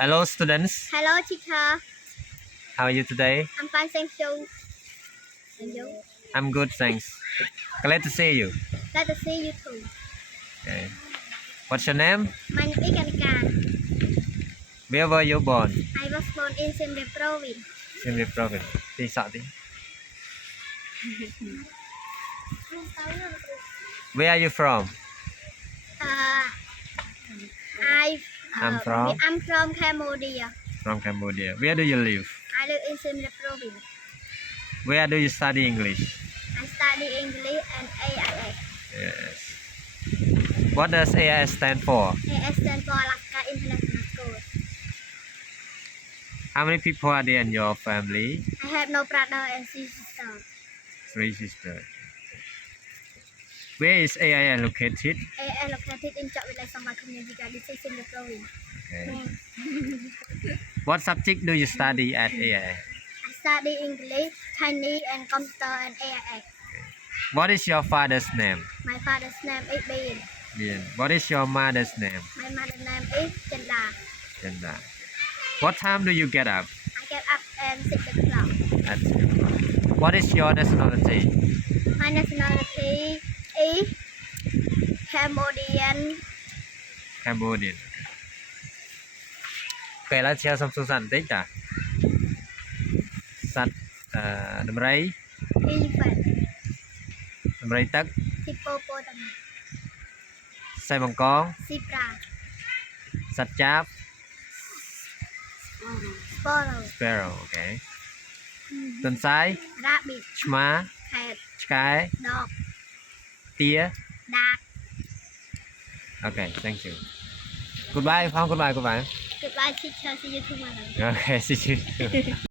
Hello, students. Hello, teacher. How are you today? I'm fine, thank you. And you? I'm good, thanks. Glad to see you. Glad to see you too. Okay. What's your name? My name is Kanika. Where were you born? I was born in Siem Reap province. Siem Reap province. Đi sợ tí. Where are you from? Uh, I'm from? I'm from Cambodia. From Cambodia. Where do you live? I live in Siem Reap province. Where do you study English? I study English and AIS. Yes. What does AIS stand for? AIS stands for Alaska International School. How many people are there in your family? I have no brother and sister. 3 sisters. Where is AIS located? AIS located in Chak Wilai Songkhla Community District, Siem Reap province. Okay. What subject do you study at AIS? I study English, Chinese, and computer and AIS. What is your father's name? My father's name is Bin. Bien. What is your mother's name? My mother's name is Chanda. Chanda. What time do you get up? I get up at 6 o'clock. At 6 o'clock. What is your nationality? My nationality is Cambodian. Cambodian. ពេលឥឡូវជាសំសួរសន្តិតិចតាសត្វដំរី Elephant. ដំរីទឹក Hippopotamus. សត្វបង្កង Zebra. សត្វចាប Sparrow. sparrow អូខេទន្សាយ Rabbit. ឆ្មា Cat. ឆ្កែ Dog. ទា Duck. Okay, thank you. Goodbye, Phong. Goodbye. Goodbye, teacher. See you tomorrow. Okay, see you.